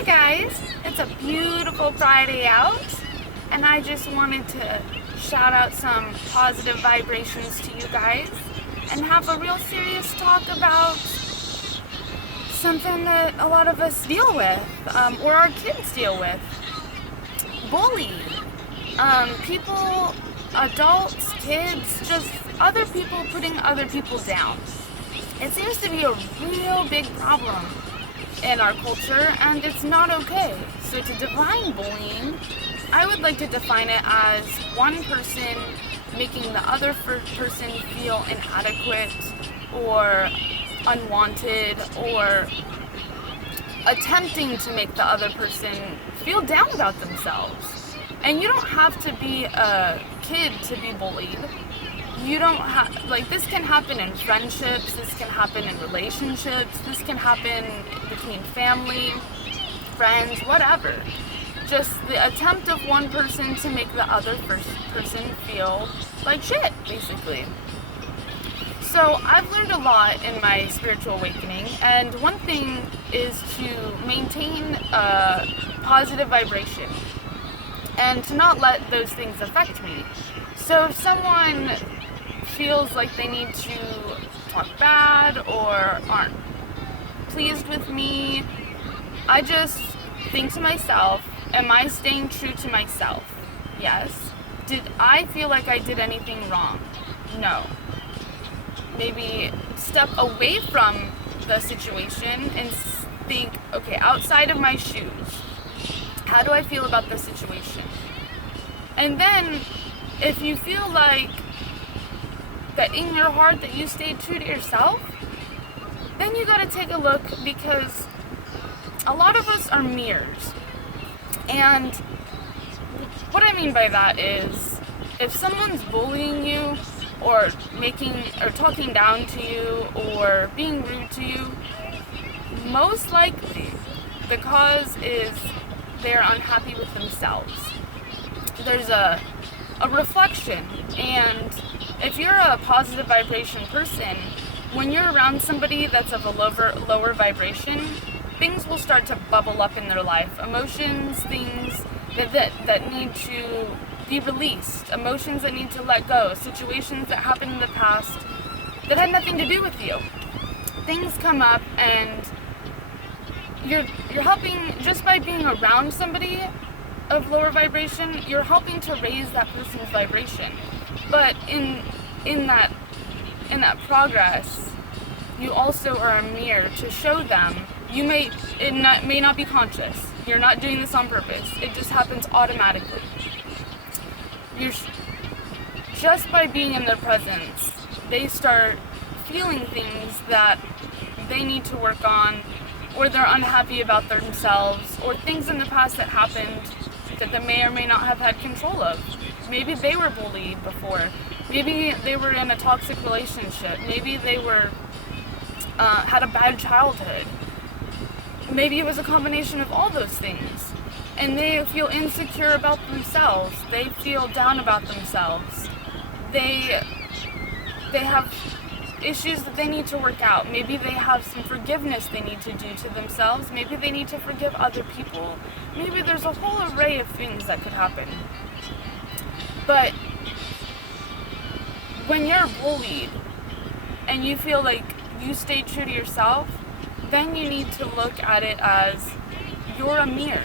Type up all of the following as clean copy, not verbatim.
Hey guys, it's a beautiful Friday out, and I just wanted to shout out some positive vibrations to you guys and have a real serious talk about something that a lot of us deal with, or our kids deal with. Bullying. People, adults, kids, just other people putting other people down. It seems to be a real big problem in our culture, and it's not okay. So to define bullying, I would like to define it as one person making the other person feel inadequate or unwanted, or attempting to make the other person feel down about themselves. And you don't have to be a kid to be bullied. You don't have, this can happen in friendships, this can happen in relationships, this can happen between family, friends, whatever. Just the attempt of one person to make the other person feel like shit, basically. So I've learned a lot in my spiritual awakening, and one thing is to maintain a positive vibration and to not let those things affect me. So if someone feels like they need to talk bad or aren't pleased with me, I just think to myself, am I staying true to myself? Yes. Did I feel like I did anything wrong? No. Maybe step away from the situation and think, okay, outside of my shoes, how do I feel about the situation? And then if you feel like that in your heart that you stayed true to yourself, then you gotta take a look, because a lot of us are mirrors. And what I mean by that is, if someone's bullying you or talking down to you or being rude to you, most likely the cause is they're unhappy with themselves. There's a reflection, and if you're a positive vibration person, when you're around somebody that's of a lower vibration, things will start to bubble up in their life. Emotions, things that need to be released, emotions that need to let go, situations that happened in the past that had nothing to do with you. Things come up, and you're helping, just by being around somebody of lower vibration, you're helping to raise that person's vibration. But in that progress, you also are a mirror to show them. It may not be conscious. You're not doing this on purpose. It just happens automatically. Just by being in their presence, they start feeling things that they need to work on, or they're unhappy about themselves, or things in the past that happened that they may or may not have had control of. Maybe they were bullied before. Maybe they were in a toxic relationship. Maybe they had a bad childhood. Maybe it was a combination of all those things. And they feel insecure about themselves. They feel down about themselves. They have issues that they need to work out. Maybe they have some forgiveness they need to do to themselves. Maybe they need to forgive other people. Maybe there's a whole array of things that could happen. But when you're bullied and you feel like you stayed true to yourself, then you need to look at it as you're a mirror,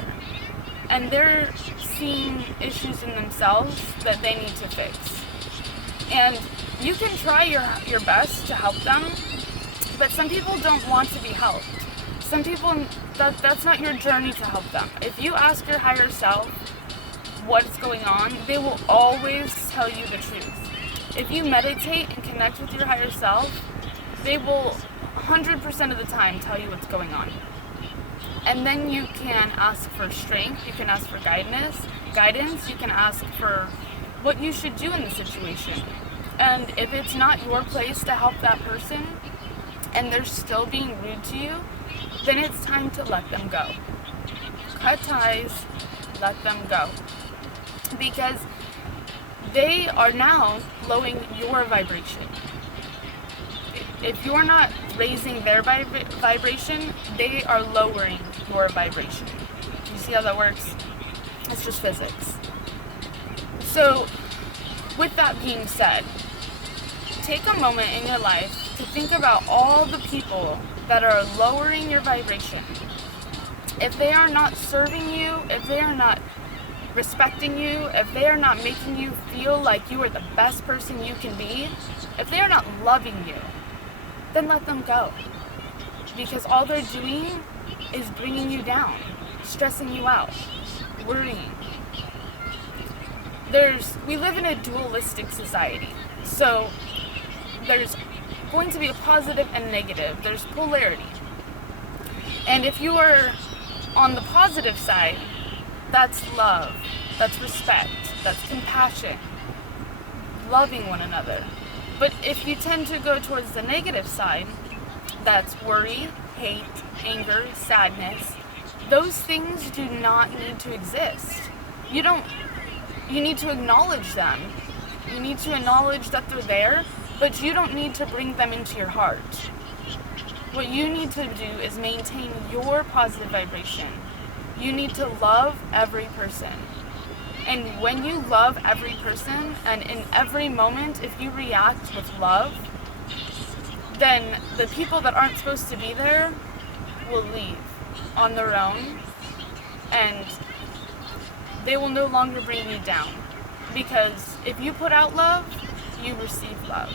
and they're seeing issues in themselves that they need to fix. And you can try your best to help them, but some people don't want to be helped. Some people, that's not your journey to help them. If you ask your higher self what's going on, they will always tell you the truth. If you meditate and connect with your higher self, they will 100% of the time tell you what's going on. And then you can ask for strength, you can ask for guidance, you can ask for what you should do in the situation. And if it's not your place to help that person and they're still being rude to you, then it's time to let them go. Cut ties, let them go. Because they are now lowering your vibration. If you're not raising their vibration, they are lowering your vibration. You see how that works? It's just physics. So, with that being said, take a moment in your life to think about all the people that are lowering your vibration. If they are not serving you, if they are not respecting you, if they are not making you feel like you are the best person you can be, if they are not loving you, then let them go. Because all they're doing is bringing you down, stressing you out, worrying. We live in a dualistic society, so there's going to be a positive and negative. There's polarity. And if you are on the positive side, that's love, that's respect, that's compassion, loving one another. But if you tend to go towards the negative side, that's worry, hate, anger, sadness. Those things do not need to exist. You need to acknowledge them. You need to acknowledge that they're there, but you don't need to bring them into your heart. What you need to do is maintain your positive vibration. You need to love every person. And when you love every person, and in every moment, if you react with love, then the people that aren't supposed to be there will leave on their own, and they will no longer bring you down. Because if you put out love, you receive love.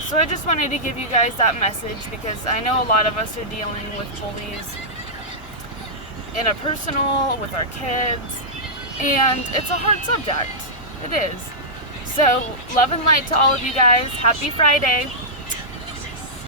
So I just wanted to give you guys that message, because I know a lot of us are dealing with bullies in a personal, with our kids, and it's a hard subject. It is. So love and light to all of you guys. Happy Friday.